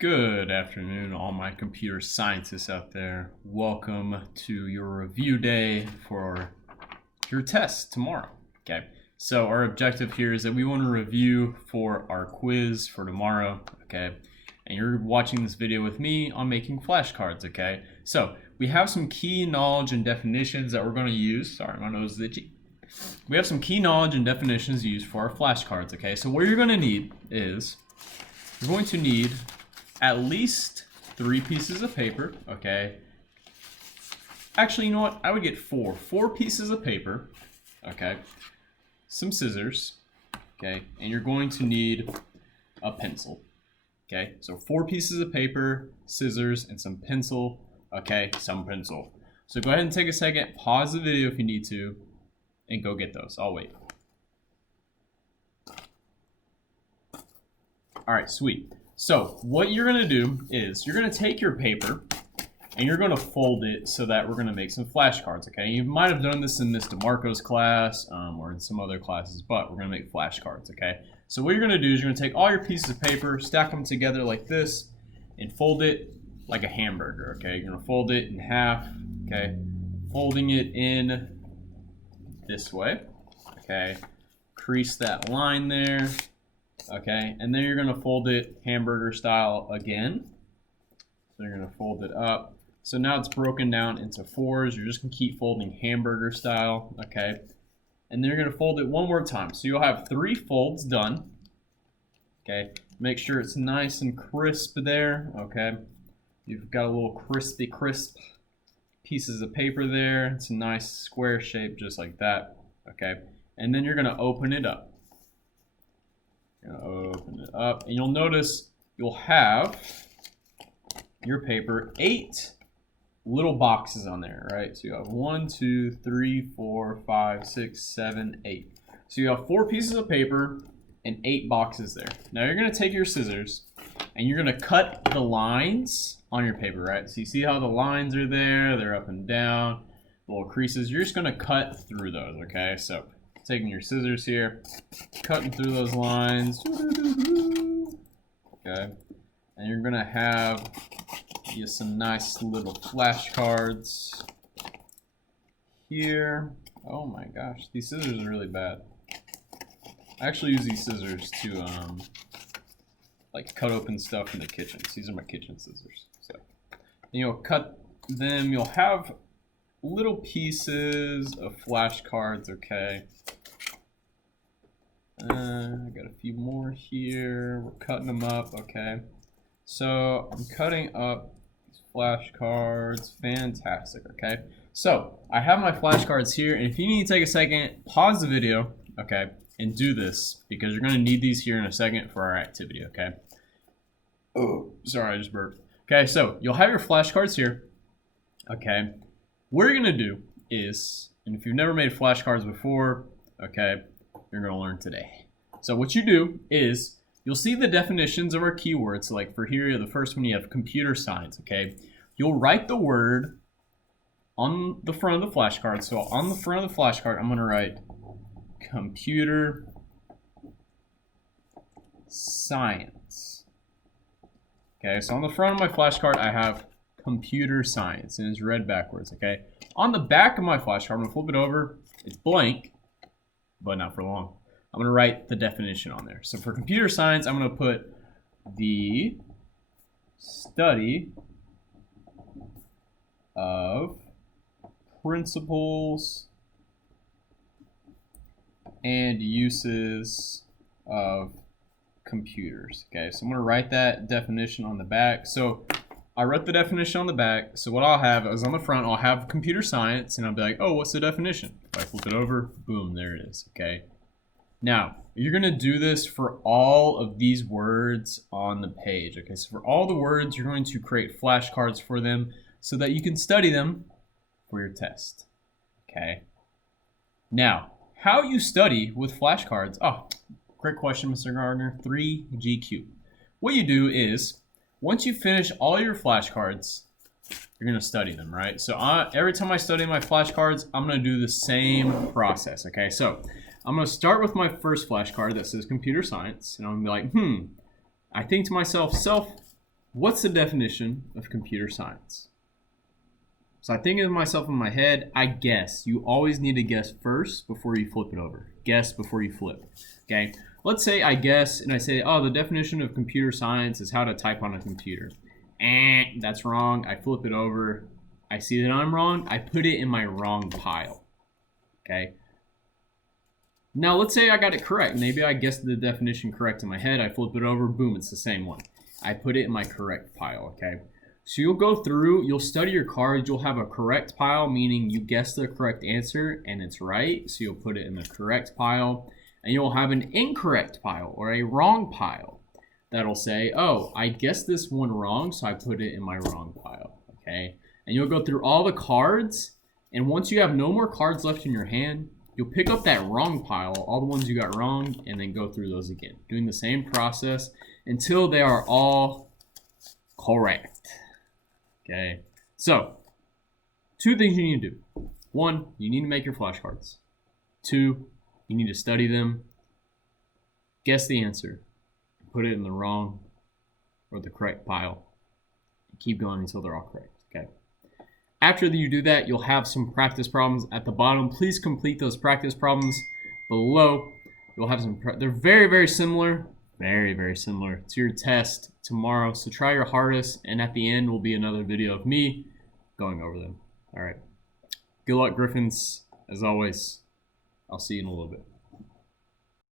Good afternoon, all my computer scientists out there. Welcome to your review day for your test tomorrow. Okay, so our objective here is that we want to review for our quiz for tomorrow. Okay, and you're watching this video with me on making flashcards. Okay, so we have some key knowledge and definitions that we're going to use. Sorry, my nose is itchy. We have some key knowledge and definitions used for our flashcards. Okay, so what you're going to need is you're going to need at least 3 pieces of paper, okay? Actually, you know what? I would get 4. 4 pieces of paper, okay? Some scissors, okay? And you're going to need a pencil, okay? So 4 pieces of paper, scissors, and some pencil, okay? Some pencil. So go ahead and take a second, pause the video if you need to, and go get those. I'll wait. All right, sweet. So what you're going to do is you're going to take your paper and you're going to fold it so that we're going to make some flashcards, okay? You might have done this in Miss DeMarco's class or in some other classes, but we're going to make flashcards, okay? So what you're going to do is you're going to take all your pieces of paper, stack them together like this, and fold it like a hamburger, okay? You're going to fold it in half, okay? Folding it in this way, okay? Crease that line there. Okay, and then you're going to fold it hamburger style again. So you're going to fold it up. So now it's broken down into 4s. You're just going to keep folding hamburger style, okay? And then you're going to fold it one more time. So you'll have 3 folds done, okay? Make sure it's nice and crisp there, okay? You've got a little crisp pieces of paper there. It's a nice square shape just like that, okay? And then you're going to open it up. Open it up, and you'll notice you'll have your paper 8 little boxes on there, right? So you have 1, 2, 3, 4, 5, 6, 7, 8. So you have 4 pieces of paper and 8 boxes there. Now you're going to take your scissors and you're going to cut the lines on your paper, right? So you see how the lines are there, they're up and down, little creases. You're just going to cut through those, okay? So taking your scissors here, cutting through those lines, okay, and you're gonna have some nice little flashcards here. Oh my gosh, these scissors are really bad. I actually use these scissors to like cut open stuff in the kitchen. These are my kitchen scissors. So you'll cut them. You'll have little pieces of flashcards, okay. I got a few more here. We're cutting them up, okay. So I'm cutting up these flashcards. Fantastic, okay. So I have my flashcards here, and if you need to take a second, pause the video, okay, and do this because you're going to need these here in a second for our activity, okay. Oh, sorry, I just burped. Okay, so you'll have your flashcards here, okay. What you're going to do is, and if you've never made flashcards before, okay, you're going to learn today. So what you do is you'll see the definitions of our keywords. So like for here, the first one you have computer science, okay? You'll write the word on the front of the flashcard. So on the front of the flashcard, I'm going to write computer science. Okay, so on the front of my flashcard, I have computer science, and it's read backwards, okay? On the back of my flashcard, I'm going to flip it over. It's blank, but not for long. I'm going to write the definition on there. So for computer science, I'm going to put the study of principles and uses of computers. Okay, so I'm going to write that definition on the back. So I wrote the definition on the back. So what I'll have is on the front, I'll have computer science, and I'll be like, oh, what's the definition? If I flip it over, boom, there it is, okay? Now, you're going to do this for all of these words on the page, okay? So for all the words, you're going to create flashcards for them so that you can study them for your test, okay? Now, how you study with flashcards, oh, great question, Mr. Gardner, 3GQ. What you do is, once you finish all your flashcards, you're going to study them, right? So every time I study my flashcards, I'm going to do the same process, okay? So I'm going to start with my first flashcard that says computer science, and I'm going to be like, I think to myself, what's the definition of computer science? So I think of myself in my head, I guess. You always need to guess first before you flip it over. Guess before you flip. Okay? Let's say I guess and I say, oh, the definition of computer science is how to type on a computer. That's wrong. I flip it over. I see that I'm wrong. I put it in my wrong pile. Okay? Now let's say I got it correct. Maybe I guessed the definition correct in my head. I flip it over. Boom, it's the same one. I put it in my correct pile. Okay? So you'll go through, you'll study your cards, you'll have a correct pile, meaning you guessed the correct answer and it's right, so you'll put it in the correct pile. And you'll have an incorrect pile or a wrong pile that'll say, oh, I guessed this one wrong, so I put it in my wrong pile, okay? And you'll go through all the cards, and once you have no more cards left in your hand, you'll pick up that wrong pile, all the ones you got wrong, and then go through those again, doing the same process until they are all correct. Okay, so 2 things you need to do. 1, you need to make your flashcards. 2, you need to study them, guess the answer, put it in the wrong or the correct pile, and keep going until they're all correct. Okay. After you do that, you'll have some practice problems at the bottom. Please complete those practice problems below. You'll have some. They're very, very similar. Very, very similar to your test tomorrow. So try your hardest, and at the end will be another video of me going over them. All right. Good luck, Griffins. As always, I'll see you in a little bit.